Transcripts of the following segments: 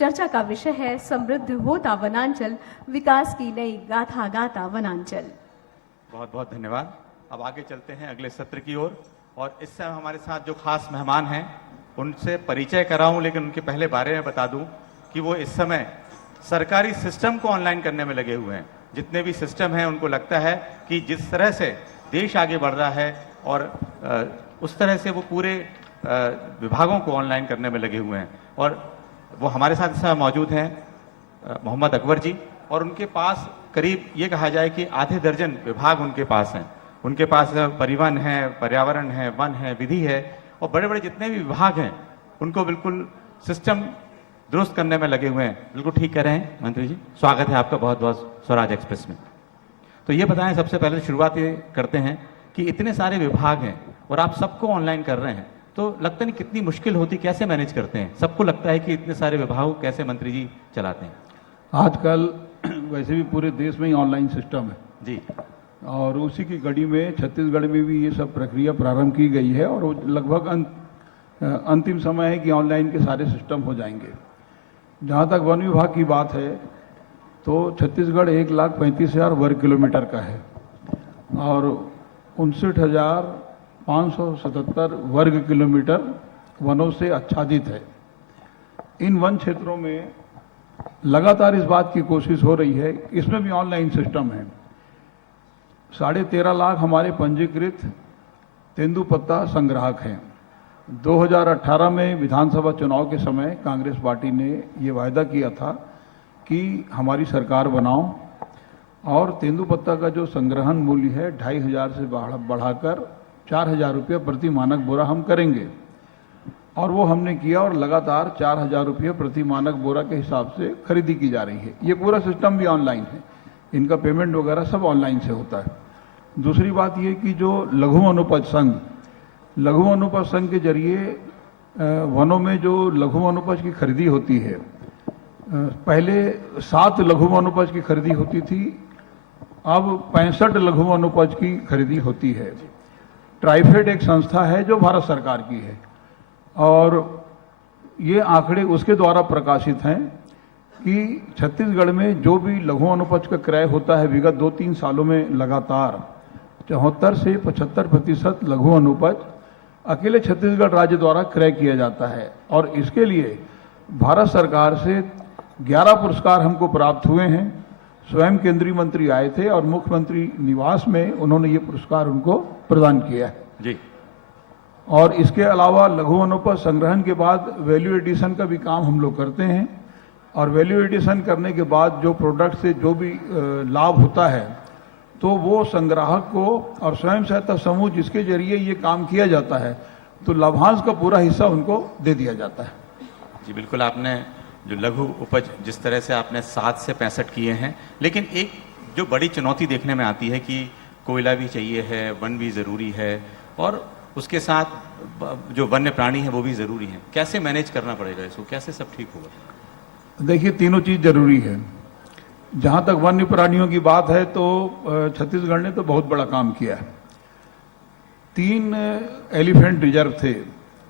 चर्चा का विषय है समृद्ध होता वनांचल, विकास की नई गाथा गाता वनांचल। बहुत बहुत धन्यवाद। अब आगे चलते हैं अगले सत्र की ओर और इस समय हमारे साथ जो खास मेहमान हैं उनसे परिचय कराऊं, लेकिन उनके पहले बारे में बता दूं कि वो इस समय सरकारी सिस्टम को ऑनलाइन करने में लगे हुए हैं। जितने भी सिस्टम हैं उनको लगता है कि जिस तरह से देश आगे बढ़ रहा है और उस तरह से वो पूरे विभागों को ऑनलाइन करने में लगे हुए हैं। और वो हमारे साथ इस समय मौजूद हैं मोहम्मद अकबर जी, और उनके पास करीब ये कहा जाए कि आधे दर्जन विभाग उनके पास हैं। उनके पास परिवहन है, पर्यावरण है, वन है, विधि है, और बड़े बड़े जितने भी विभाग हैं उनको बिल्कुल सिस्टम दुरुस्त करने में लगे हुए हैं। बिल्कुल ठीक कह रहे हैं मंत्री जी, स्वागत है आपका बहुत बहुत स्वराज एक्सप्रेस में। तो ये बताएं, सबसे पहले शुरुआत ये करते हैं कि इतने सारे विभाग हैं और आप सबको ऑनलाइन कर रहे हैं, तो लगता नहीं कितनी मुश्किल होती, कैसे मैनेज करते हैं? सबको लगता है कि इतने सारे विभाग कैसे मंत्री जी चलाते हैं? आजकल वैसे भी पूरे देश में ही ऑनलाइन सिस्टम है जी, और उसी की कड़ी में छत्तीसगढ़ में भी ये सब प्रक्रिया प्रारंभ की गई है और लगभग अंतिम समय है कि ऑनलाइन के सारे सिस्टम हो जाएंगे। जहाँ तक वन विभाग की बात है तो छत्तीसगढ़ 1,35,000 वर्ग किलोमीटर का है और 59,577 वर्ग किलोमीटर वनों से आच्छादित है। इन वन क्षेत्रों में लगातार इस बात की कोशिश हो रही है, इसमें भी ऑनलाइन सिस्टम है। 13.5 लाख हमारे पंजीकृत तेंदुपत्ता संग्राहक हैं। 2018 में विधानसभा चुनाव के समय कांग्रेस पार्टी ने ये वायदा किया था कि हमारी सरकार बनाओ और तेंदुपत्ता का जो संग्रहण मूल्य है 2,500 से बढ़ाकर 4,000 रुपये प्रति मानक बोरा हम करेंगे, और वो हमने किया और लगातार 4,000 रुपये प्रति मानक बोरा के हिसाब से खरीदी की जा रही है। ये पूरा सिस्टम भी ऑनलाइन है, इनका पेमेंट वगैरह सब ऑनलाइन से होता है। दूसरी बात ये कि जो लघु वनोपज संघ के जरिए वनों में जो लघु वनोपज की खरीदी होती है, पहले 7 लघु वनोपज की खरीदी होती थी, अब 65 लघु वनोपज की खरीदी होती है। ट्राइफेड एक संस्था है जो भारत सरकार की है और ये आंकड़े उसके द्वारा प्रकाशित हैं कि छत्तीसगढ़ में जो भी लघु वनोपज का क्रय होता है विगत 2-3 सालों में लगातार 74 से 75% लघु वनोपज अकेले छत्तीसगढ़ राज्य द्वारा क्रय किया जाता है। और इसके लिए भारत सरकार से 11 पुरस्कार हमको प्राप्त हुए हैं। स्वयं केंद्रीय मंत्री आए थे और मुख्यमंत्री निवास में उन्होंने ये पुरस्कार उनको प्रदान किया है जी। और इसके अलावा लघु वनोपज संग्रहण के बाद वैल्यू एडिशन का भी काम हम लोग करते हैं और वैल्यू एडिशन करने के बाद जो प्रोडक्ट से जो भी लाभ होता है तो वो संग्राहक को और स्वयं सहायता समूह जिसके जरिए ये काम किया जाता है तो लाभांश का पूरा हिस्सा उनको दे दिया जाता है। जी बिल्कुल, आपने जो लघु उपज जिस तरह से आपने 7 से 65 किए हैं, लेकिन एक जो बड़ी चुनौती देखने में आती है कि कोयला भी चाहिए है, वन भी ज़रूरी है और उसके साथ जो वन्य प्राणी है वो भी ज़रूरी है। कैसे मैनेज करना पड़ेगा इसको, कैसे सब ठीक होगा? देखिए, तीनों चीज़ जरूरी है। जहाँ तक वन्य प्राणियों की बात है तो छत्तीसगढ़ ने तो बहुत बड़ा काम किया है। 3 एलिफेंट रिजर्व थे,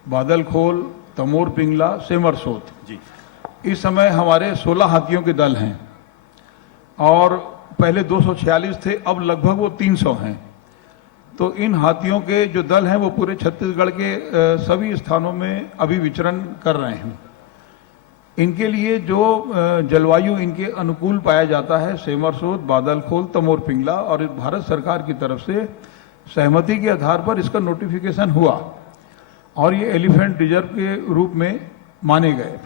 बादलखोल, तमोर पिंगला, सेमरसोत जी। इस समय हमारे 16 हाथियों के दल हैं और पहले 246 थे, अब लगभग वो 300 हैं। तो इन हाथियों के जो दल हैं वो पूरे छत्तीसगढ़ के सभी स्थानों में अभी विचरण कर रहे हैं। इनके लिए जो जलवायु इनके अनुकूल पाया जाता है, सेमरसोत, बादलखोल, तमोर पिंगला, और भारत सरकार की तरफ से सहमति के आधार पर इसका नोटिफिकेशन हुआ और ये एलिफेंट रिजर्व के रूप में माने गए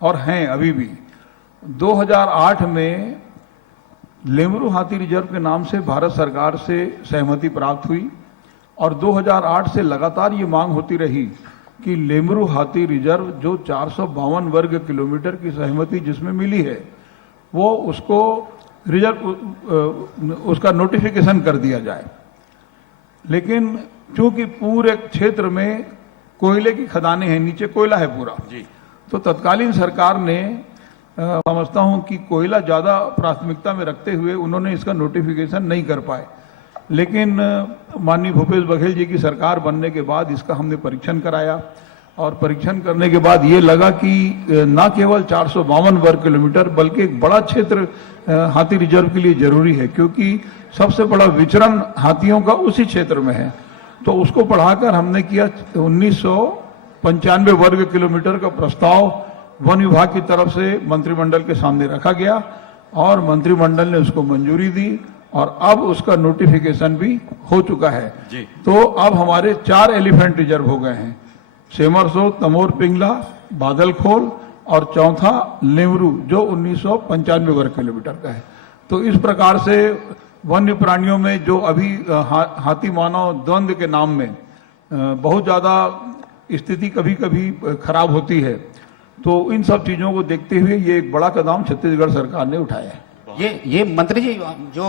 और हैं अभी भी। 2008 में लेमरू हाथी रिजर्व के नाम से भारत सरकार से सहमति प्राप्त हुई और 2008 से लगातार ये मांग होती रही कि लेमरू हाथी रिजर्व जो 452 वर्ग किलोमीटर की सहमति जिसमें मिली है वो उसको रिजर्व उसका नोटिफिकेशन कर दिया जाए। लेकिन चूंकि पूरे क्षेत्र में कोयले की खदानें हैं, नीचे कोयला है पूरा जी, तो तत्कालीन सरकार ने समझता हूं कि कोयला ज़्यादा प्राथमिकता में रखते हुए उन्होंने इसका नोटिफिकेशन नहीं कर पाए। लेकिन माननीय भूपेश बघेल जी की सरकार बनने के बाद इसका हमने परीक्षण कराया और परीक्षण करने के बाद ये लगा कि न केवल 452 वर्ग किलोमीटर बल्कि एक बड़ा क्षेत्र हाथी रिजर्व के लिए जरूरी है, क्योंकि सबसे बड़ा विचरण हाथियों का उसी क्षेत्र में है। तो उसको बढ़ाकर हमने किया 1995 वर्ग किलोमीटर का प्रस्ताव वन विभाग की तरफ से मंत्रिमंडल के सामने रखा गया और मंत्रिमंडल ने उसको मंजूरी दी और अब उसका नोटिफिकेशन भी हो चुका है जी। तो अब हमारे 4 एलिफेंट रिजर्व हो गए हैं, सेमरसो, तमोर पिंगला, बादलखोल और चौथा लेमरू, जो 1995 वर्ग किलोमीटर का है। तो इस प्रकार से वन्य प्राणियों में जो अभी हाथी मानव द्वंद्व के नाम में बहुत ज्यादा स्थिति कभी कभी खराब होती है, तो इन सब चीजों को देखते हुए ये एक बड़ा कदम छत्तीसगढ़ सरकार ने उठाया है। ये मंत्री जी, जो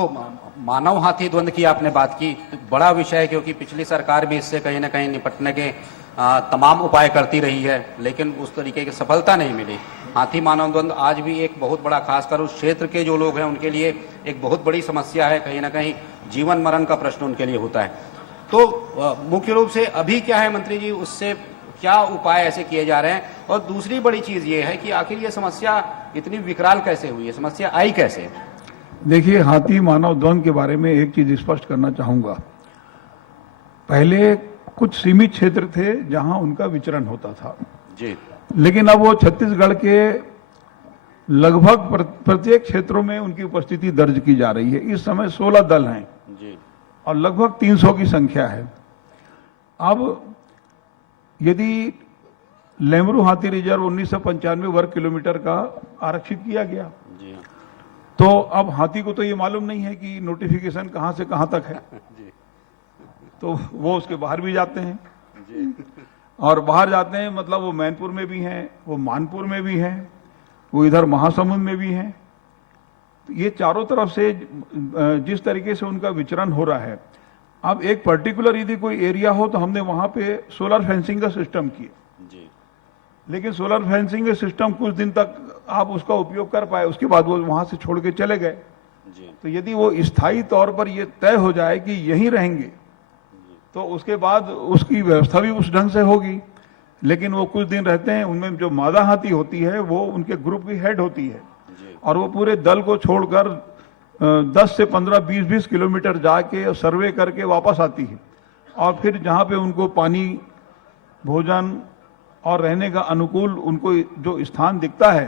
मानव हाथी द्वंद की आपने बात की, तो बड़ा विषय है, क्योंकि पिछली सरकार भी इससे कहीं ना कहीं निपटने के तमाम उपाय करती रही है, लेकिन उस तरीके की सफलता नहीं मिली। हाथी मानव द्वंद आज भी एक बहुत बड़ा, खासकर उस क्षेत्र के जो लोग हैं उनके लिए एक बहुत बड़ी समस्या है, कहीं ना कहीं जीवन मरण का प्रश्न उनके लिए होता है। तो मुख्य रूप से अभी क्या है मंत्री जी, उससे क्या उपाय ऐसे किए जा रहे हैं? और दूसरी बड़ी चीज ये है कि आखिर ये समस्या इतनी विकराल कैसे हुई है, समस्या आई कैसे? देखिए, हाथी मानव द्वंद्व के बारे में एक चीज स्पष्ट करना चाहूंगा। पहले कुछ सीमित क्षेत्र थे जहां उनका विचरण होता था जी, लेकिन अब वो छत्तीसगढ़ के लगभग प्रत्येक क्षेत्रों में उनकी उपस्थिति दर्ज की जा रही है। इस समय 16 दल हैं जी, और लगभग 300 की संख्या है। अब यदि लेमरू हाथी रिजर्व 1995 वर्ग किलोमीटर का आरक्षित किया गया, जी, तो अब हाथी को तो ये मालूम नहीं है कि नोटिफिकेशन कहां से कहां तक है, जी, तो वो उसके बाहर भी जाते हैं जी, और बाहर जाते हैं मतलब वो मैनपुर में भी हैं, वो मानपुर में भी हैं, वो इधर महासमुंद में भी हैं। तो ये चारों तरफ से जिस तरीके से उनका विचरण हो रहा है, अब एक पर्टिकुलर यदि कोई एरिया हो तो हमने वहां पे सोलर फेंसिंग का सिस्टम किया, जी, लेकिन सोलर फेंसिंग का सिस्टम कुछ दिन तक आप उसका उपयोग कर पाए, उसके बाद वो वहां से छोड़ के चले गए। जी, तो यदि वो स्थायी तौर पर ये तय हो जाए कि यहीं रहेंगे, तो उसके बाद उसकी व्यवस्था भी उस ढंग से होगी। लेकिन वो कुछ दिन रहते हैं, उनमें जो मादा हाथी होती है वो उनके ग्रुप की हेड होती है जी, और वो पूरे दल को छोड़कर 10 से 15, 20 किलोमीटर जाके सर्वे करके वापस आती है और फिर जहाँ पे उनको पानी, भोजन और रहने का अनुकूल उनको जो स्थान दिखता है,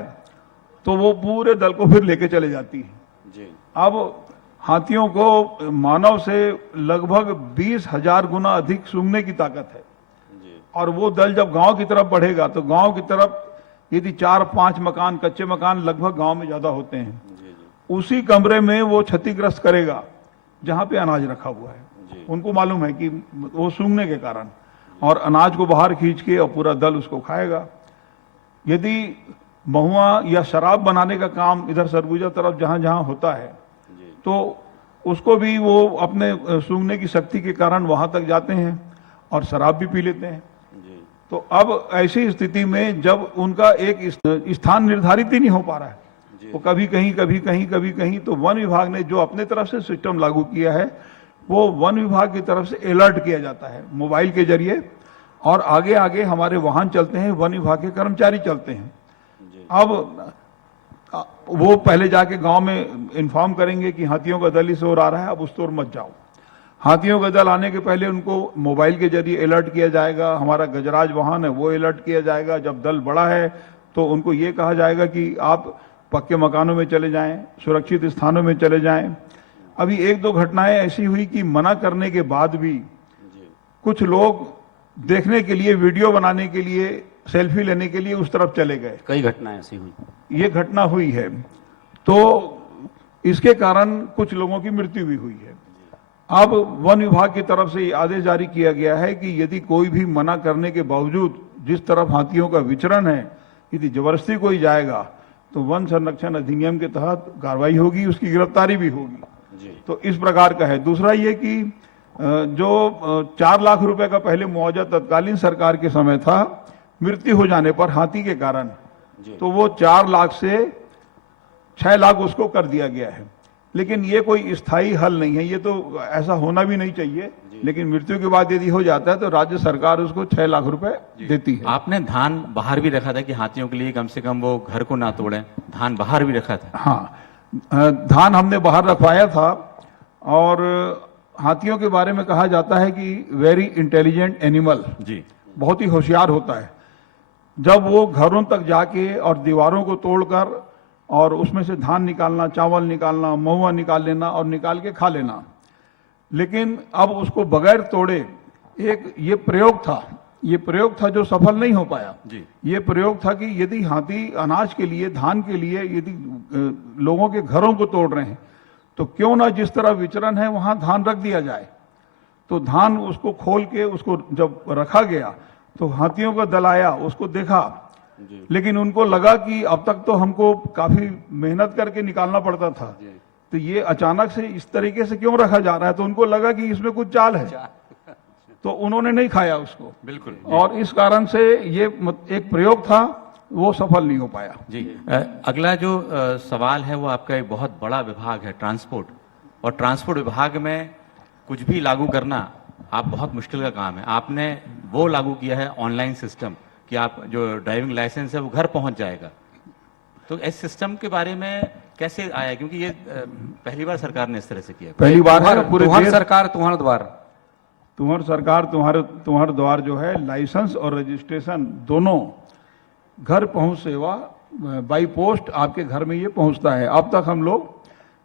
तो वो पूरे दल को फिर लेके चले जाती है। जी, अब हाथियों को मानव से लगभग 20,000 गुना अधिक सूंघने की ताकत है जी, और वो दल जब गांव की तरफ बढ़ेगा तो गांव की तरफ यदि 4-5 मकान, कच्चे मकान लगभग गांव में ज्यादा होते हैं, जी, उसी कमरे में वो क्षतिग्रस्त करेगा जहां पे अनाज रखा हुआ है। जी, उनको मालूम है कि वो सूंघने के कारण, और अनाज को बाहर खींच के और पूरा दल उसको खाएगा। यदि महुआ या शराब बनाने का काम इधर सरगुजा तरफ जहां जहां होता है, जी, तो उसको भी वो अपने सूंघने की शक्ति के कारण वहां तक जाते हैं और शराब भी पी लेते हैं। जी, तो अब ऐसी स्थिति में जब उनका एक स्थान निर्धारित ही नहीं हो पा रहा है, जी, वो कभी कहीं कभी कहीं कभी कहीं, तो वन विभाग ने जो अपने तरफ से सिस्टम लागू किया है, वो वन विभाग की तरफ से अलर्ट किया जाता है मोबाइल के जरिए, और आगे आगे हमारे वाहन चलते हैं, वन विभाग के कर्मचारी चलते हैं। जी, अब वो पहले जाके गांव में इन्फॉर्म करेंगे कि हाथियों का दल इस ओर आ रहा है, अब उस ओर मत जाओ। हाथियों का दल आने के पहले उनको मोबाइल के जरिए अलर्ट किया जाएगा, हमारा गजराज वाहन है वो अलर्ट किया जाएगा। जब दल बड़ा है तो उनको ये कहा जाएगा कि आप पक्के मकानों में चले जाएं, सुरक्षित स्थानों में चले जाएं। अभी 1-2 घटनाएं ऐसी हुई कि मना करने के बाद भी जी, कुछ लोग देखने के लिए, वीडियो बनाने के लिए, सेल्फी लेने के लिए उस तरफ चले गए। कई घटनाएं ऐसी हुई। ये घटना हुई है, तो इसके कारण कुछ लोगों की मृत्यु भी हुई है। अब वन विभाग की तरफ से ये आदेश जारी किया गया है कि यदि कोई भी मना करने के बावजूद जिस तरफ हाथियों का विचरण है, यदि जबरदस्ती कोई जाएगा तो वन संरक्षण अधिनियम के तहत कार्रवाई होगी, उसकी गिरफ्तारी भी होगी। जी, तो इस प्रकार का है। दूसरा ये कि जो 4 लाख रुपए का पहले मुआवजा तत्कालीन सरकार के समय था मृत्यु हो जाने पर हाथी के कारण, जी, तो वो 4 लाख से 6 लाख उसको कर दिया गया है। लेकिन ये कोई स्थायी हल नहीं है, ये तो ऐसा होना भी नहीं चाहिए। लेकिन मृत्यु के बाद यदि हो जाता है तो राज्य सरकार उसको 6 लाख रुपए देती है। आपने धान बाहर भी रखा था कि हाथियों के लिए कम से कम वो घर को ना तोड़ें, धान बाहर भी रखा था? हाँ, धान हमने बाहर रखवाया था। और हाथियों के बारे में कहा जाता है कि वेरी इंटेलिजेंट एनिमल, जी, बहुत ही होशियार होता है। जब वो घरों तक जाके और दीवारों को तोड़कर और उसमें से धान निकालना, चावल निकालना, महुआ निकाल लेना और निकाल के खा लेना। लेकिन अब उसको बगैर तोड़े एक ये प्रयोग था जो सफल नहीं हो पाया जी। ये प्रयोग था कि यदि हाथी अनाज के लिए, धान के लिए यदि लोगों के घरों को तोड़ रहे हैं तो क्यों ना जिस तरह विचरण है वहां धान रख दिया जाए। तो धान उसको खोल के उसको जब रखा गया तो हाथियों का दल आया, उसको देखा, लेकिन उनको लगा कि अब तक तो हमको काफी मेहनत करके निकालना पड़ता था, तो ये अचानक से इस तरीके से क्यों रखा जा रहा है। तो उनको लगा कि इसमें कुछ चाल है, तो उन्होंने नहीं खाया उसको। बिल्कुल। और इस कारण से ये एक प्रयोग था, वो सफल नहीं हो पाया। जी, अगला जो सवाल है वो आपका एक बहुत बड़ा विभाग है, ट्रांसपोर्ट। और ट्रांसपोर्ट विभाग में कुछ भी लागू करना आप बहुत मुश्किल का काम है। आपने वो लागू किया है ऑनलाइन सिस्टम कि आप जो ड्राइविंग लाइसेंस है वो घर पहुंच जाएगा। तो इस सिस्टम के बारे में कैसे आया, क्योंकि ये पहली बार सरकार ने इस तरह से किया? पहली बार है पूरे तुम्हारी देश। सरकार तुम्हारा द्वार, तुम्हारी सरकार तुम्हारे द्वार जो है, लाइसेंस और रजिस्ट्रेशन दोनों घर पहुंच सेवा बाई पोस्ट आपके घर में ये पहुंचता है। अब तक हम लोग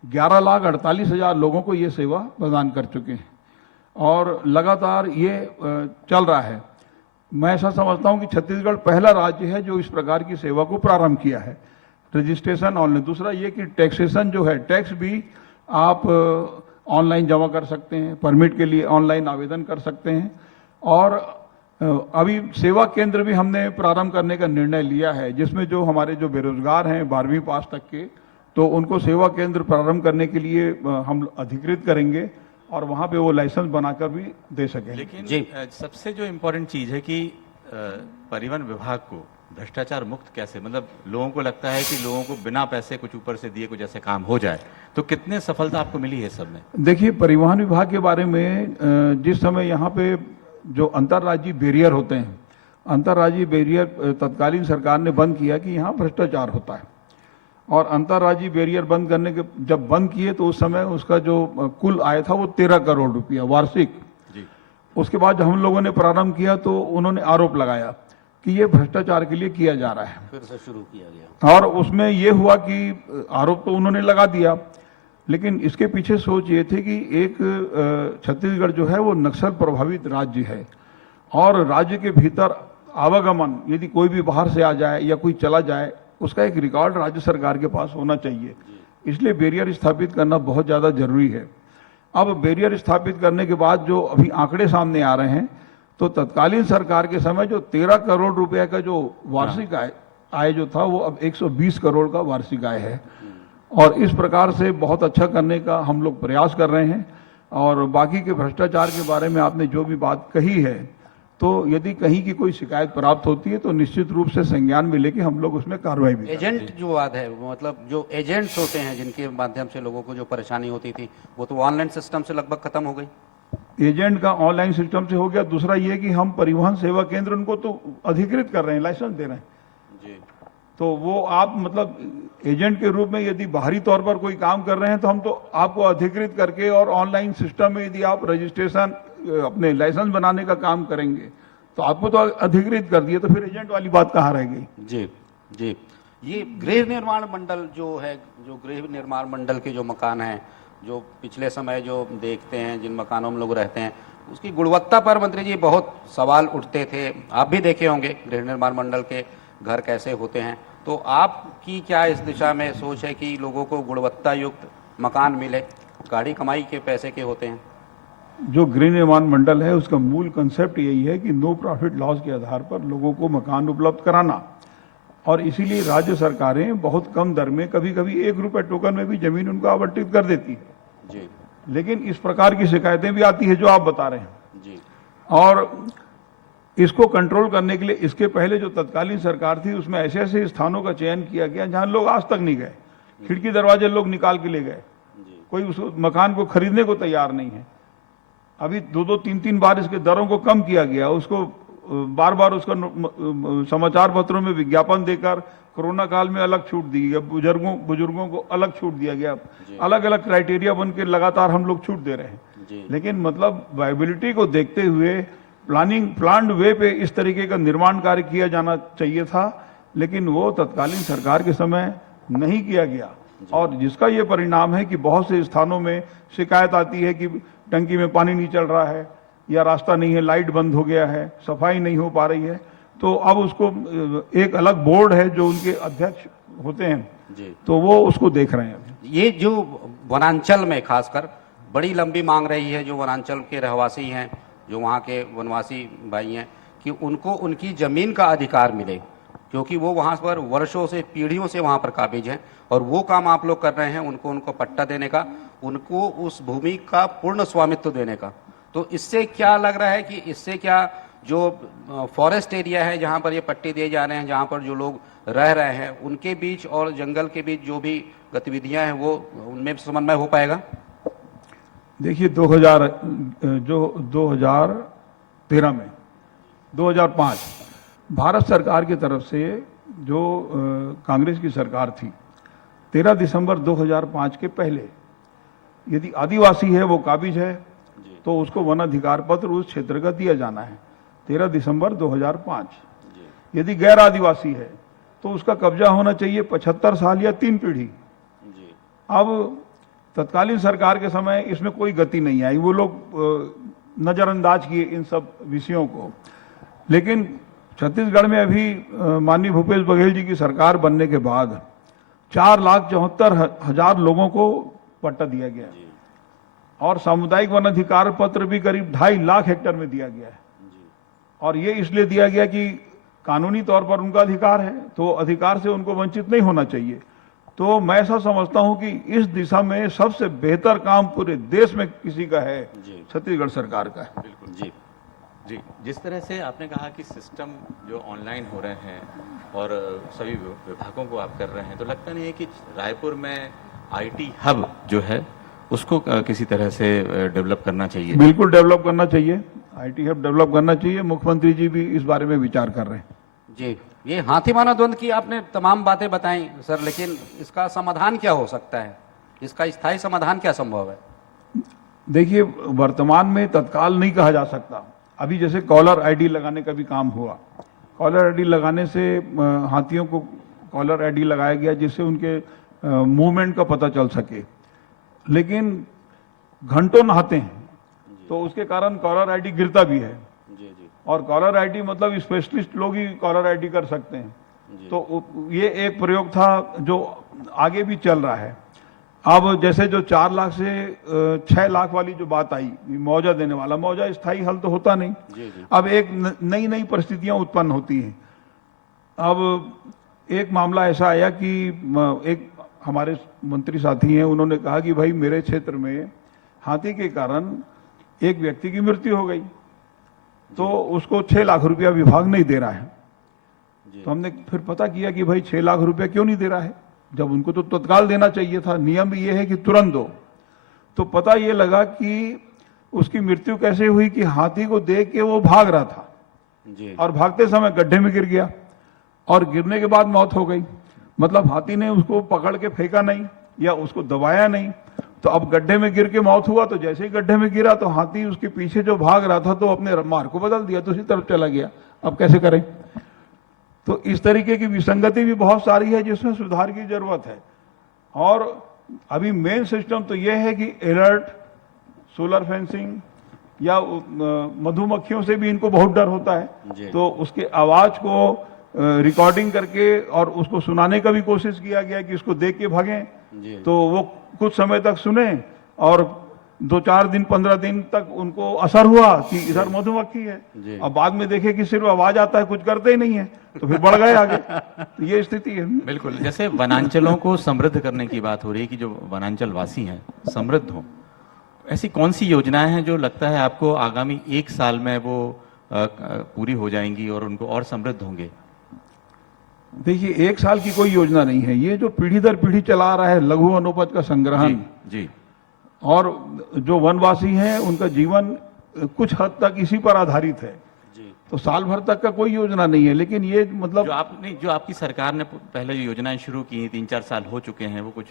11,48,000 लोगों को ये सेवा प्रदान कर चुके हैं और लगातार ये चल रहा है। मैं ऐसा समझता हूं कि छत्तीसगढ़ पहला राज्य है जो इस प्रकार की सेवा को प्रारंभ किया है। रजिस्ट्रेशन ऑनलाइन, दूसरा ये कि टैक्सेशन जो है, टैक्स भी आप ऑनलाइन जमा कर सकते हैं, परमिट के लिए ऑनलाइन आवेदन कर सकते हैं। और अभी सेवा केंद्र भी हमने प्रारंभ करने का निर्णय लिया है, जिसमें जो हमारे जो बेरोजगार हैं 12वीं पास तक के, तो उनको सेवा केंद्र प्रारंभ करने के लिए हम अधिकृत करेंगे और वहां पे वो लाइसेंस बनाकर भी दे सकें। लेकिन जी। सबसे जो इम्पोर्टेंट चीज है कि परिवहन विभाग को भ्रष्टाचार मुक्त कैसे, मतलब लोगों को लगता है कि लोगों को बिना पैसे कुछ ऊपर से दिए कुछ ऐसे काम हो जाए, तो कितने सफलता आपको मिली है सब में? देखिए, परिवहन विभाग के बारे में जिस समय यहाँ पे जो अंतर्राज्यीय बैरियर होते हैं, अंतर्राज्यीय बैरियर तत्कालीन सरकार ने बंद किया कि यहाँ भ्रष्टाचार होता है। और अंतर्राज्यीय बैरियर बंद करने के जब बंद किए तो उस समय उसका जो कुल आय था वो 13 करोड़ रुपया वार्षिक। जी। उसके बाद जब हम लोगों ने प्रारंभ किया तो उन्होंने आरोप लगाया कि ये भ्रष्टाचार के लिए किया जा रहा है, फिर से शुरू किया गया। और उसमें ये हुआ कि आरोप तो उन्होंने लगा दिया, लेकिन इसके पीछे सोच ये थी कि एक छत्तीसगढ़ जो है वो नक्सल प्रभावित राज्य है और राज्य के भीतर आवागमन यदि कोई भी बाहर से आ जाए या कोई चला जाए, उसका एक रिकॉर्ड राज्य सरकार के पास होना चाहिए। इसलिए बैरियर स्थापित करना बहुत ज़्यादा जरूरी है। अब बैरियर स्थापित करने के बाद जो अभी आंकड़े सामने आ रहे हैं, तो तत्कालीन सरकार के समय जो 13 करोड़ रुपए का जो वार्षिक आय जो था वो अब 120 करोड़ का वार्षिक आय है। और इस प्रकार से बहुत अच्छा करने का हम लोग प्रयास कर रहे हैं। और बाकी के भ्रष्टाचार के बारे में आपने जो भी बात कही है, तो यदि कहीं की कोई शिकायत प्राप्त होती है तो निश्चित रूप से संज्ञान में लेके हम लोग उसमें कार्रवाई भी करेंगे। एजेंट जो बात है, मतलब जो एजेंट्स होते हैं जिनके माध्यम से लोगों को जो परेशानी होती थी, वो तो ऑनलाइन सिस्टम से लगभग खत्म हो गई। एजेंट का ऑनलाइन सिस्टम से हो गया। दूसरा ये कि हम परिवहन सेवा केंद्र उनको तो अधिकृत कर रहे हैं, लाइसेंस दे रहे हैं। जी। तो वो आप मतलब एजेंट के रूप में यदि बाहरी तौर पर कोई काम कर रहे हैं तो हम तो आपको अधिकृत करके और ऑनलाइन सिस्टम में यदि आप रजिस्ट्रेशन अपने लाइसेंस बनाने का काम करेंगे तो आपको तो अधिकृत कर दिए, तो फिर एजेंट वाली बात कहाँ रह गई? जी जी। ये गृह निर्माण मंडल जो है, जो गृह निर्माण मंडल के जो मकान हैं, जो पिछले समय जो देखते हैं, जिन मकानों में लोग रहते हैं, उसकी गुणवत्ता पर मंत्री जी बहुत सवाल उठते थे। आप भी देखे होंगे गृह निर्माण मंडल के घर कैसे होते हैं। तो आपकी क्या इस दिशा में सोच है कि लोगों को गुणवत्ता युक्त मकान मिले? गाड़ी कमाई के पैसे के होते हैं। जो गृह निर्माण मंडल है उसका मूल कंसेप्ट यही है कि नो प्रॉफिट लॉस के आधार पर लोगों को मकान उपलब्ध कराना, और इसीलिए राज्य सरकारें बहुत कम दर में, कभी कभी 1 रुपए टोकन में भी जमीन उनको आवंटित कर देती है। जी लेकिन इस प्रकार की शिकायतें भी आती है जो आप बता रहे हैं। जी। और इसको कंट्रोल करने के लिए इसके पहले जो तत्कालीन सरकार थी उसमें ऐसे ऐसे स्थानों का चयन किया गया जहां लोग आज तक नहीं गए, खिड़की दरवाजे लोग निकाल के ले गए। कोई उस मकान को खरीदने को तैयार नहीं है। अभी 2-2, 3-3 बार इसके दरों को कम किया गया, उसको बार बार उसका समाचार पत्रों में विज्ञापन देकर कोरोना काल में अलग छूट दी गई, बुजुर्गों को अलग छूट दिया गया, अलग अलग क्राइटेरिया बन के लगातार हम लोग छूट दे रहे हैं। लेकिन मतलब वायबिलिटी को देखते हुए प्लान्ड वे पे इस तरीके का निर्माण कार्य किया जाना चाहिए था, लेकिन वो तत्कालीन सरकार के समय नहीं किया गया, और जिसका ये परिणाम है कि बहुत से स्थानों में शिकायत आती है कि टंकी में पानी नहीं चल रहा है, या रास्ता नहीं है, लाइट बंद हो गया है, सफाई नहीं हो पा रही है। तो अब उसको एक अलग बोर्ड है जो उनके अध्यक्ष होते हैं जी, तो वो उसको देख रहे हैं। ये जो वनांचल में खासकर बड़ी लंबी मांग रही है, जो वनांचल के रहवासी हैं, जो वहाँ के वनवासी भाई हैं, कि उनको उनकी जमीन का अधिकार मिले, क्योंकि वो वहाँ पर वर्षों से, पीढ़ियों से वहाँ पर काबिज हैं, और वो काम आप लोग कर रहे हैं, उनको पट्टा देने का, उनको उस भूमि का पूर्ण स्वामित्व देने का। तो इससे क्या लग रहा है कि इससे क्या जो फॉरेस्ट एरिया है जहाँ पर ये पट्टे दिए जा रहे हैं, जहाँ पर जो लोग रह रहे हैं, उनके बीच और जंगल के बीच जो भी गतिविधियां हैं वो उनमें समन्वय हो पाएगा? देखिए 2013 में 2005 भारत सरकार की तरफ से जो कांग्रेस की सरकार थी, 13 दिसंबर 2005 के पहले यदि आदिवासी है, वो काबिज है, तो उसको वन अधिकार पत्र उस क्षेत्र का दिया जाना है 13 दिसंबर 2005। यदि गैर आदिवासी है तो उसका कब्जा होना चाहिए 75 साल या 3 पीढ़ी। अब तत्कालीन सरकार के समय इसमें कोई गति नहीं आई, वो लोग नजरअंदाज किए इन सब विषयों को। लेकिन छत्तीसगढ़ में अभी माननीय भूपेश बघेल जी की सरकार बनने के बाद 4,74,000 लोगों को पट्टा दिया गया, और सामुदायिक वन अधिकार पत्र भी करीब 2.5 लाख हेक्टेयर में दिया गया है। और ये इसलिए दिया गया कि कानूनी तौर पर उनका अधिकार है, तो अधिकार से उनको वंचित नहीं होना चाहिए। तो मैं ऐसा समझता हूं कि इस दिशा में सबसे बेहतर काम पूरे देश में किसी का है, छत्तीसगढ़ सरकार का है। बिल्कुल जी जी। जिस तरह से आपने कहा कि सिस्टम जो ऑनलाइन हो रहे हैं और सभी विभागों को आप कर रहे हैं, तो लगता नहीं है कि रायपुर में आईटी हब जो है उसको किसी तरह से डेवलप करना चाहिए? बिल्कुल डेवलप करना चाहिए, आईटी हब डेवलप करना चाहिए। मुख्यमंत्री जी भी इस बारे में विचार कर रहे हैं। जी, ये हाथी मानव द्वंद की आपने तमाम बातें बताई सर, लेकिन इसका समाधान क्या हो सकता है? इसका स्थायी समाधान क्या संभव है? देखिए, वर्तमान में तत्काल नहीं कहा जा सकता। अभी जैसे कॉलर आईडी लगाने का भी काम हुआ, कॉलर आईडी लगाने से हाथियों को कॉलर आईडी लगाया गया जिससे उनके मूवमेंट का पता चल सके, लेकिन घंटों नहाते हैं तो उसके कारण कॉलर आईडी गिरता भी है। और कॉलर आईडी मतलब स्पेशलिस्ट लोग ही कॉलर आईडी कर सकते हैं। तो ये एक प्रयोग था जो आगे भी चल रहा है। अब जैसे जो 4 लाख से 6 लाख वाली जो बात आई, मुआवजा देने वाला, मुआवजा स्थायी हल तो होता नहीं। अब एक नई नई परिस्थितियां उत्पन्न होती हैं। अब एक मामला ऐसा आया कि एक हमारे मंत्री साथी हैं, उन्होंने कहा कि भाई मेरे क्षेत्र में हाथी के कारण एक व्यक्ति की मृत्यु हो गई, तो उसको 6 लाख रुपया विभाग नहीं दे रहा है। तो हमने फिर पता किया कि भाई 6 लाख रुपया क्यों नहीं दे रहा है, जब उनको तो तत्काल देना चाहिए था। नियम ये है कि तुरंत दो। तो पता ये लगा कि उसकी मृत्यु कैसे हुई कि हाथी को देख के वो भाग रहा था और भागते समय गड्ढे में गिर गया, और गिरने के बाद मौत हो गई। मतलब हाथी ने उसको पकड़ के फेंका नहीं या उसको दबाया नहीं, तो अब गड्ढे में गिर के मौत हुआ। तो जैसे ही गड्ढे में गिरा तो हाथी उसके पीछे जो भाग रहा था तो अपने मार्ग को बदल दिया, दूसरी तरफ चला गया। अब कैसे करें? तो इस तरीके की विसंगति भी बहुत सारी है जिसमें सुधार की जरूरत है। और अभी मेन सिस्टम तो यह है कि अलर्ट, सोलर फेंसिंग या मधुमक्खियों से भी इनको बहुत डर होता है, तो उसके आवाज को रिकॉर्डिंग करके और उसको सुनाने का भी कोशिश किया गया कि इसको देख के भागें, तो वो कुछ समय तक सुने और 2-4 दिन 15 दिन तक उनको असर हुआ कि इधर मधुमक्खी है। अब बाद में देखे कि सिर्फ आवाज आता है, कुछ करते ही नहीं है, तो फिर बढ़ गए आगे। तो ये स्थिति है। बिल्कुल, जैसे वनांचलों को समृद्ध करने की बात हो रही है कि जो वनांचल वासी हैं समृद्ध हों, ऐसी कौन सी योजनाएं हैं जो लगता है आपको आगामी 1 साल में वो पूरी हो जाएंगी और उनको और समृद्ध होंगे? देखिए, 1 साल की कोई योजना नहीं है। ये जो पीढ़ी दर पीढ़ी चला रहा है लघु वनोपज का संग्रहण, जी, और जो वनवासी हैं उनका जीवन कुछ हद तक इसी पर आधारित है। जी तो साल भर तक का कोई योजना नहीं है, लेकिन ये मतलब जो आपकी सरकार ने पहले जो योजनाएं शुरू की 3-4 साल हो चुके हैं, वो कुछ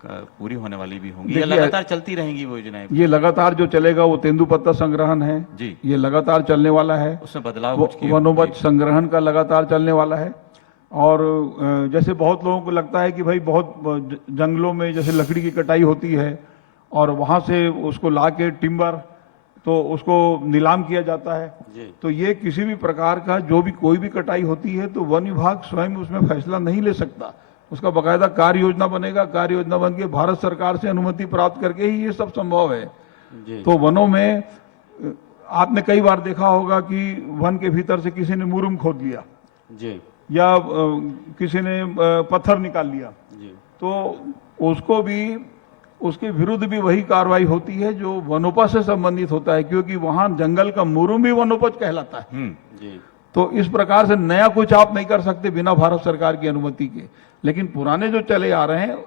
पूरी होने वाली भी होंगी या देखिए, लगातार चलती रहेंगी वो योजनाएं? ये लगातार जो चलेगा वो तेंदुपत्ता संग्रहण है जी, ये लगातार चलने वाला है। उसमें बदलाव कुछ किए? वनोपज संग्रहण का लगातार चलने वाला है। और जैसे बहुत लोगों को लगता है कि भाई बहुत जंगलों में जैसे लकड़ी की कटाई होती है और वहां से उसको ला के टिम्बर तो उसको नीलाम किया जाता है, जी तो ये किसी भी प्रकार का जो भी कोई भी कटाई होती है तो वन विभाग स्वयं उसमें फैसला नहीं ले सकता। उसका बकायदा कार्य योजना बनेगा, कार्य योजना बन के भारत सरकार से अनुमति प्राप्त करके ही ये सब संभव है। जी तो वनों में आपने कई बार देखा होगा कि वन के भीतर से किसी ने मुरुम खोद लिया जी या किसी ने पत्थर निकाल लिया, जी तो उसको भी उसके विरुद्ध भी वही कार्रवाई होती है जो वनोपज से संबंधित होता है, क्योंकि वहां जंगल का मुरुम भी वनोपज कहलाता है। जी तो इस प्रकार से नया कुछ आप नहीं कर सकते बिना भारत सरकार की अनुमति के, लेकिन पुराने जो चले आ रहे हैं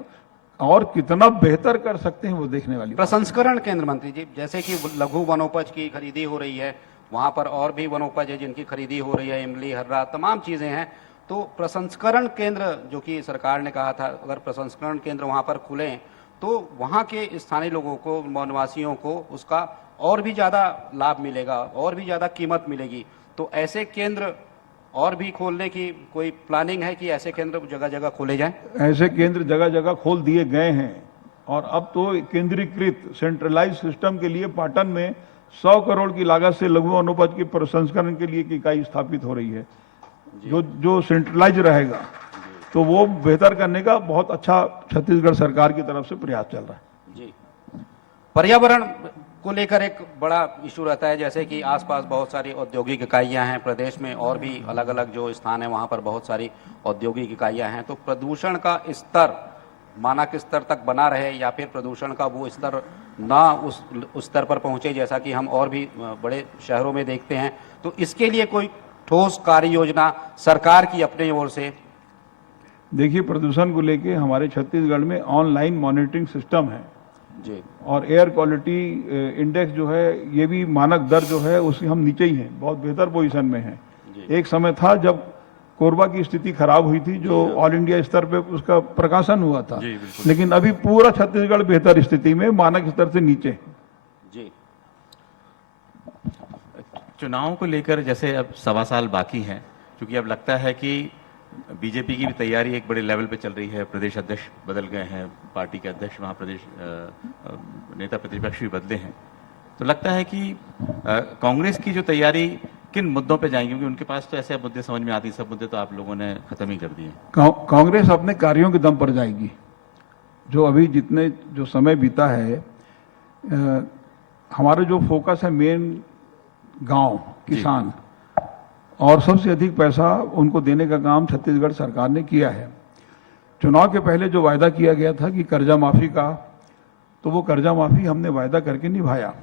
और कितना बेहतर कर सकते हैं वो देखने वाली बात है। प्रसंस्करण केंद्र मंत्री जी, जैसे कि लघु वनोपज की खरीदी हो रही है, वहां पर और भी वनोपज है जिनकी खरीदी हो रही है, इमली, हर्रा, तमाम चीजें हैं। तो प्रसंस्करण केंद्र जो कि सरकार ने कहा था अगर प्रसंस्करण केंद्र वहां पर खुलें तो वहां के स्थानीय लोगों को, वनवासियों को उसका और भी ज्यादा लाभ मिलेगा, और भी ज्यादा कीमत मिलेगी। तो ऐसे केंद्र और भी खोलने की कोई प्लानिंग है कि ऐसे केंद्र जगह जगह खोले जाएं? ऐसे केंद्र जगह जगह खोल दिए गए हैं और अब तो केंद्रीकृत सेंट्रलाइज सिस्टम के लिए पाटन में 100 करोड़ की लागत से लघु वनोपज के प्रसंस्करण के लिए एक इकाई स्थापित हो रही है जो सेंट्रलाइज रहेगा। तो वो बेहतर करने का बहुत अच्छा छत्तीसगढ़ सरकार की तरफ से प्रयास चल रहा है। जी, पर्यावरण को लेकर एक बड़ा इशू रहता है, जैसे कि आसपास बहुत सारी औद्योगिक इकाइयां हैं प्रदेश में, और भी अलग अलग जो स्थान है वहां पर बहुत सारी औद्योगिक इकाइयां हैं। तो प्रदूषण का स्तर मानक स्तर तक बना रहे या फिर प्रदूषण का वो स्तर ना उस स्तर पर पहुंचे जैसा कि हम और भी बड़े शहरों में देखते हैं, तो इसके लिए कोई ठोस कार्य योजना सरकार की अपने ओर से? देखिए, प्रदूषण को लेके हमारे छत्तीसगढ़ में ऑनलाइन मॉनिटरिंग सिस्टम है जी, और एयर क्वालिटी इंडेक्स जो है ये भी मानक दर जो है उससे हम नीचे ही हैं, बहुत बेहतर पोजीशन में हैं। एक समय था जब कोरबा की स्थिति खराब हुई थी, जो ऑल इंडिया स्तर पे उसका प्रकाशन हुआ था, लेकिन अभी पूरा छत्तीसगढ़ बेहतर स्थिति में मानक स्तर से नीचे है। जी, चुनाव को लेकर जैसे अब 1.25 साल बाकी है, क्योंकि अब लगता है कि बीजेपी की भी तैयारी एक बड़े लेवल पे चल रही है, प्रदेश अध्यक्ष बदल गए हैं, पार्टी के अध्यक्ष वहाँ प्रदेश नेता प्रतिपक्ष भी बदले हैं, तो लगता है कि कांग्रेस की जो तैयारी किन मुद्दों पे जाएंगी, क्योंकि उनके पास तो ऐसे मुद्दे समझ में आते हैं, सब मुद्दे तो आप लोगों ने खत्म ही कर दिए। कांग्रेस अपने कार्यों के दम पर जाएगी। जो अभी जितने जो समय बीता है, हमारा जो फोकस है मेन गांव, किसान, और सबसे अधिक पैसा उनको देने का काम छत्तीसगढ़ सरकार ने किया है। चुनाव के पहले जो वायदा किया गया था कि कर्जा माफी का, तो वो कर्जा माफी हमने वायदा करके निभाया।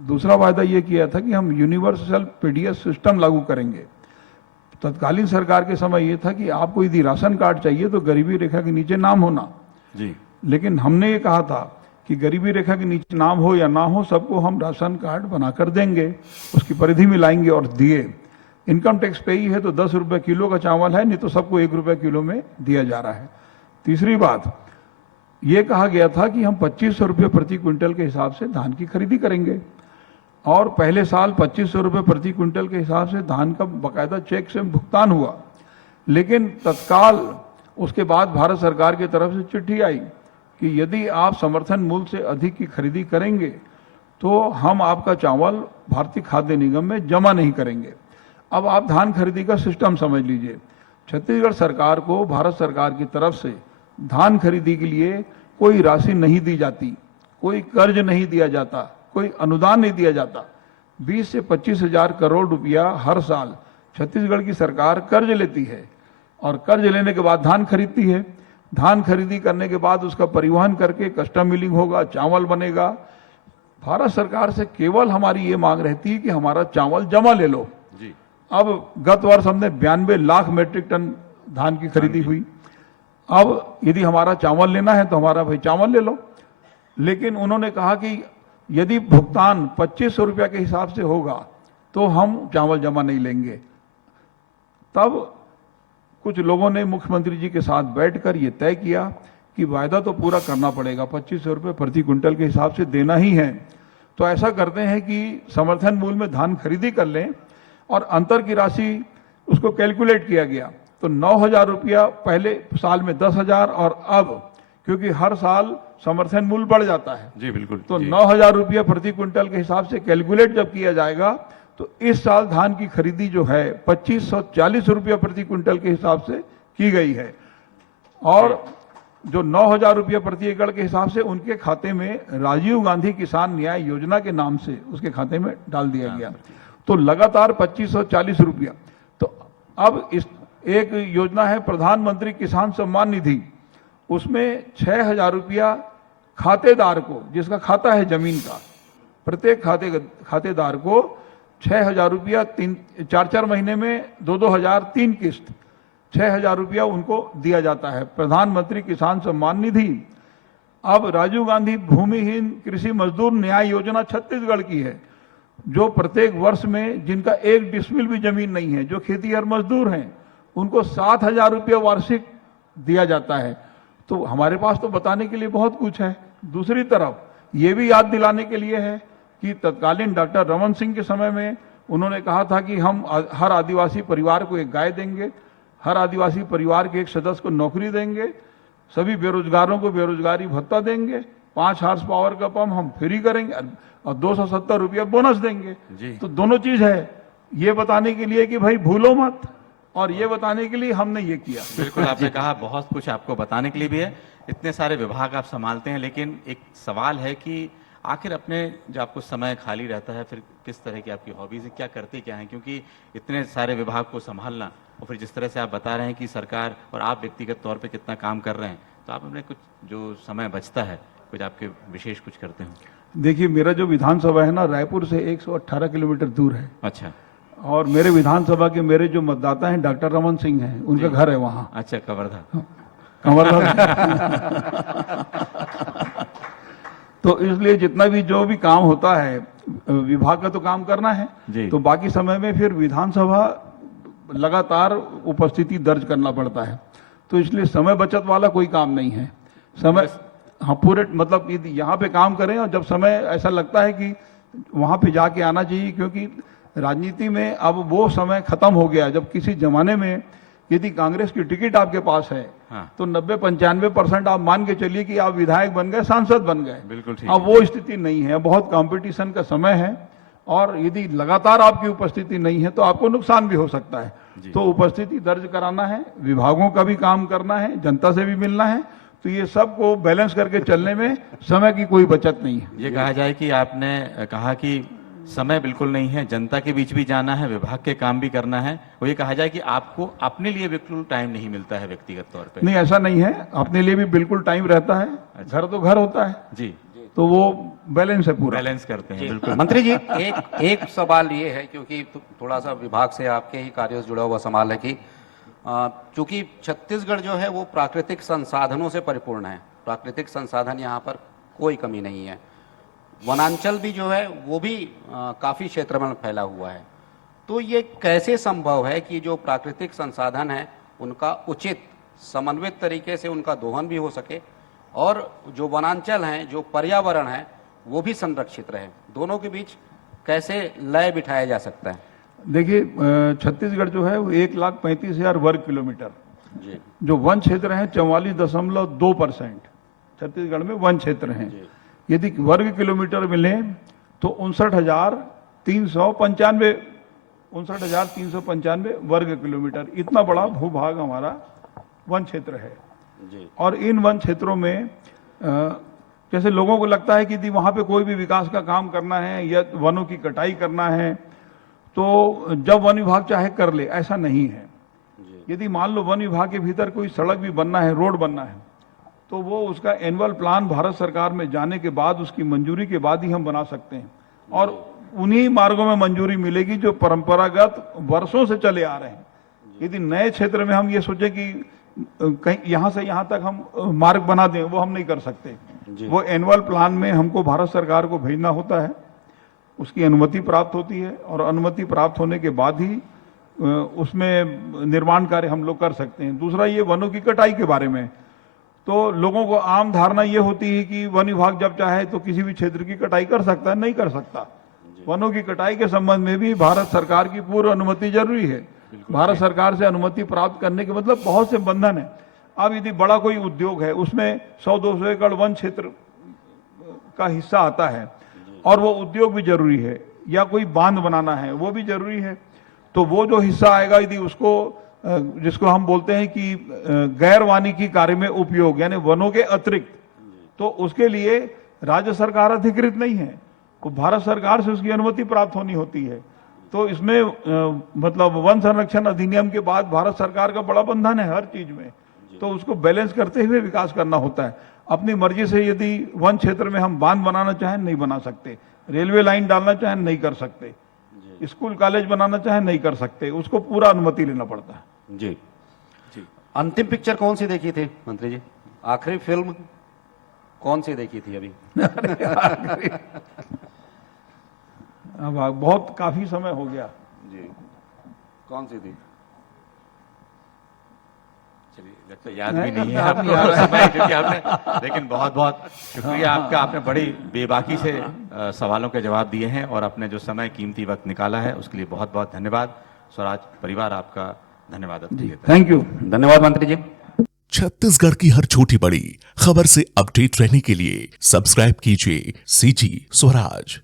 दूसरा वायदा ये किया था कि हम यूनिवर्सल पीडीएस सिस्टम लागू करेंगे। तत्कालीन सरकार के समय ये था कि आपको यदि राशन कार्ड चाहिए तो गरीबी रेखा के नीचे नाम होना जी, लेकिन हमने ये कहा था कि गरीबी रेखा के नीचे नाम हो या ना हो, सबको हम राशन कार्ड बनाकर देंगे, उसकी परिधि में लाएंगे और दिए। इनकम टैक्स पे ही है तो 10 रुपए किलो का चावल है, नहीं तो सबको 1 रुपए किलो में दिया जा रहा है। तीसरी बात ये कहा गया था कि हम 2500 रुपये प्रति क्विंटल के हिसाब से धान की खरीदी करेंगे, और पहले साल 2500 रुपये प्रति क्विंटल के हिसाब से धान का बकायदा चेक से भुगतान हुआ। लेकिन तत्काल उसके बाद भारत सरकार की तरफ से चिट्ठी आई कि यदि आप समर्थन मूल्य से अधिक की खरीदी करेंगे तो हम आपका चावल भारतीय खाद्य निगम में जमा नहीं करेंगे। अब आप धान खरीदी का सिस्टम समझ लीजिए। छत्तीसगढ़ सरकार को भारत सरकार की तरफ से धान खरीदी के लिए कोई राशि नहीं दी जाती, कोई कर्ज नहीं दिया जाता, कोई अनुदान नहीं दिया जाता। 20 से 25 हजार करोड़ रुपया हर साल छत्तीसगढ़ की सरकार कर्ज लेती है, और कर्ज लेने के बाद धान खरीदती है। धान खरीदी करने के बाद उसका परिवहन करके कस्टम मिलिंग होगा, चावल बनेगा। भारत सरकार से केवल हमारी ये मांग रहती है कि हमारा चावल जमा ले लो। अब गत वर्ष हमने 92 लाख मीट्रिक टन धान की खरीदी हुई। अब यदि हमारा चावल लेना है तो हमारा भाई चावल ले लो। लेकिन उन्होंने कहा कि यदि भुगतान 2500 रुपया के हिसाब से होगा तो हम चावल जमा नहीं लेंगे। तब कुछ लोगों ने मुख्यमंत्री जी के साथ बैठकर ये तय किया कि वायदा तो पूरा करना पड़ेगा, 2500 रुपये प्रति क्विंटल के हिसाब से देना ही है। तो ऐसा करते हैं कि समर्थन मूल्य में धान खरीदी कर लें और अंतर की राशि उसको कैलकुलेट किया गया तो 9,000 रुपया पहले साल में 10,000 और अब क्योंकि हर साल समर्थन मूल्य बढ़ जाता है जी बिल्कुल, तो जी। 9,000 रुपया प्रति क्विंटल के हिसाब से कैलकुलेट जब किया जाएगा तो इस साल धान की खरीदी जो है 2540 रुपया प्रति क्विंटल के हिसाब से की गई है और जो 9,000 रुपया प्रति एकड़ के हिसाब से उनके खाते में राजीव गांधी किसान न्याय योजना के नाम से उसके खाते में डाल दिया गया। तो लगातार 2540 रुपया। तो अब इस एक योजना है प्रधानमंत्री किसान सम्मान निधि, उसमें 6,000 रुपया खातेदार को, जिसका खाता है जमीन का, प्रत्येक खातेदार को 6,000 रुपया 4 महीने में 2,000 3 किस्त 6,000 रुपया उनको दिया जाता है। प्रधानमंत्री किसान सम्मान निधि अब राजीव गांधी भूमिहीन कृषि मजदूर न्याय योजना छत्तीसगढ़ की है, जो प्रत्येक वर्ष में जिनका 1 डिसमिल भी जमीन नहीं है, जो खेतीहर मजदूर हैं, उनको 7,000 रुपया वार्षिक दिया जाता है। तो हमारे पास तो बताने के लिए बहुत कुछ है। दूसरी तरफ ये भी याद दिलाने के लिए है कि तत्कालीन डॉक्टर रमन सिंह के समय में उन्होंने कहा था कि हम हर आदिवासी परिवार को एक गाय देंगे, हर आदिवासी परिवार के एक सदस्य को नौकरी देंगे, सभी बेरोजगारों को बेरोजगारी भत्ता देंगे, 5 हार्स पावर का पंप हम फ्री करेंगे और 270 रुपया बोनस देंगे जी। तो दोनों चीज है, ये बताने के लिए कि भाई भूलो मत और ये बताने के लिए हमने ये किया। बिल्कुल, आपने कहा बहुत कुछ आपको बताने के लिए भी है, इतने सारे विभाग आप संभालते हैं, लेकिन एक सवाल है कि आखिर अपने जो आपको समय खाली रहता है फिर किस तरह की आपकी हॉबीज है, क्या करते क्या हैं, क्योंकि इतने सारे विभाग को संभालना और फिर जिस तरह से आप बता रहे हैं कि सरकार और आप व्यक्तिगत तौर पे कितना काम कर रहे हैं, तो आप अपने कुछ जो समय बचता है कुछ आपके विशेष कुछ करते हो? देखिए, मेरा जो विधानसभा है ना रायपुर से 118 किलोमीटर दूर है अच्छा और मेरे विधानसभा के मेरे जो मतदाता हैं डॉक्टर रमन सिंह हैं, उनका घर है वहाँ अच्छा, कवर्धा। तो इसलिए जितना भी जो भी काम होता है विभाग का तो काम करना है जी। तो बाकी समय में फिर विधानसभा लगातार उपस्थिति दर्ज करना पड़ता है, तो इसलिए समय बचत वाला कोई काम नहीं है। समय हाँ पूरे मतलब यहाँ पे काम करें और जब समय ऐसा लगता है कि वहाँ पे जाके आना चाहिए, क्योंकि राजनीति में अब वो समय खत्म हो गया जब किसी जमाने में यदि कांग्रेस की टिकट आपके पास है हाँ। तो 90-95% आप मान के चलिए कि आप विधायक बन गए, सांसद बन गए। बिल्कुल ठीक अब वो स्थिति नहीं है, बहुत कंपटीशन का समय है और यदि लगातार आपकी उपस्थिति नहीं है तो आपको नुकसान भी हो सकता है। तो उपस्थिति दर्ज कराना है, विभागों का भी काम करना है, जनता से भी मिलना है, तो ये सब को बैलेंस करके चलने में समय की कोई बचत नहीं है। ये कहा जाए कि आपने कहा कि समय बिल्कुल नहीं है, जनता के बीच भी जाना है, विभाग के काम भी करना है, वो ये कहा जाए कि आपको अपने लिए बिल्कुल टाइम नहीं मिलता है व्यक्तिगत तौर पे? नहीं, ऐसा नहीं है, अपने लिए भी बिल्कुल टाइम रहता है। घर तो घर होता है जी, तो वो बैलेंस है पूरा। बैलेंस करते हैं बिल्कुल। मंत्री जी, एक सवाल ये है, क्योंकि थोड़ा सा विभाग से आपके ही कार्यों से जुड़ा हुआ सवाल है कि चूंकि छत्तीसगढ़ जो है वो प्राकृतिक संसाधनों से परिपूर्ण है, प्राकृतिक संसाधन यहाँ पर कोई कमी नहीं है, वनांचल भी जो है वो भी काफी क्षेत्र में फैला हुआ है, तो ये कैसे संभव है कि जो प्राकृतिक संसाधन है उनका उचित समन्वित तरीके से उनका दोहन भी हो सके और जो वनांचल हैं, जो पर्यावरण है, वो भी संरक्षित रहे, दोनों के बीच कैसे लय बिठाया जा सकता है? देखिए, छत्तीसगढ़ जो है वो 1,35,000 वर्ग किलोमीटर, जी जो वन क्षेत्र है 44.2% छत्तीसगढ़ में वन क्षेत्र हैं। यदि वर्ग किलोमीटर मिले तो 59,395 वर्ग किलोमीटर, इतना बड़ा भूभाग हमारा वन क्षेत्र है। जी और इन वन क्षेत्रों में जैसे लोगों को लगता है कि यदि वहाँ पे कोई भी विकास का काम करना है या वनों की कटाई करना है तो जब वन विभाग चाहे कर ले, ऐसा नहीं है। यदि मान लो वन विभाग के भीतर कोई सड़क भी बनना है, रोड बनना है, तो वो उसका एनुअल प्लान भारत सरकार में जाने के बाद, उसकी मंजूरी के बाद ही हम बना सकते हैं और उन्हीं मार्गों में मंजूरी मिलेगी जो परंपरागत वर्षों से चले आ रहे हैं। यदि नए क्षेत्र में हम ये सोचे कि कहीं यहाँ से यहाँ तक हम मार्ग बना दें, वो हम नहीं कर सकते। वो एनुअल प्लान में हमको भारत सरकार को भेजना होता है, उसकी अनुमति प्राप्त होती है और अनुमति प्राप्त होने के बाद ही उसमें निर्माण कार्य हम लोग कर सकते हैं। दूसरा, ये वनों की कटाई के बारे में, तो लोगों को आम धारणा ये होती है कि वन विभाग जब चाहे तो किसी भी क्षेत्र की कटाई कर सकता है, नहीं कर सकता। वनों की कटाई के संबंध में भी भारत सरकार की पूर्व अनुमति जरूरी है। भारत सरकार से अनुमति प्राप्त करने के मतलब बहुत से बंधन है। अब यदि बड़ा कोई उद्योग है, उसमें 100-200 एकड़ वन क्षेत्र का हिस्सा आता है और वो उद्योग भी जरूरी है, या कोई बांध बनाना है वो भी जरूरी है, तो वो जो हिस्सा आएगा यदि उसको जिसको हम बोलते हैं कि गैर वानिकी कार्य में उपयोग, यानी वनों के अतिरिक्त, तो उसके लिए राज्य सरकार अधिकृत नहीं है, तो भारत सरकार से उसकी अनुमति प्राप्त होनी होती है। तो इसमें मतलब वन संरक्षण अधिनियम के बाद भारत सरकार का बड़ा बंधन है हर चीज में, तो उसको बैलेंस करते हुए विकास करना होता है। अपनी मर्जी से यदि वन क्षेत्र में हम बांध बनाना चाहें नहीं बना सकते, रेलवे लाइन डालना चाहें नहीं कर सकते, स्कूल कॉलेज बनाना चाहें नहीं कर सकते, उसको पूरा अनुमति लेना पड़ता है। जी जी। अंतिम पिक्चर कौन सी देखी थी मंत्री जी? आखिरी फिल्म कौन सी देखी थी अभी? अब बहुत काफी समय हो गया जी। कौन सी थी? चलिए, तो याद भी नहीं है आपको समय, क्योंकि आपने, लेकिन बहुत बहुत शुक्रिया आपका, आपने बड़ी बेबाकी से सवालों के जवाब दिए हैं और अपने जो समय कीमती वक्त निकाला है उसके लिए बहुत बहुत धन्यवाद। स्वराज परिवार आपका धन्यवाद। Thank you. धन्यवाद मंत्री जी। छत्तीसगढ़ की हर छोटी बड़ी खबर से अपडेट रहने के लिए सब्सक्राइब कीजिए CG स्वराज।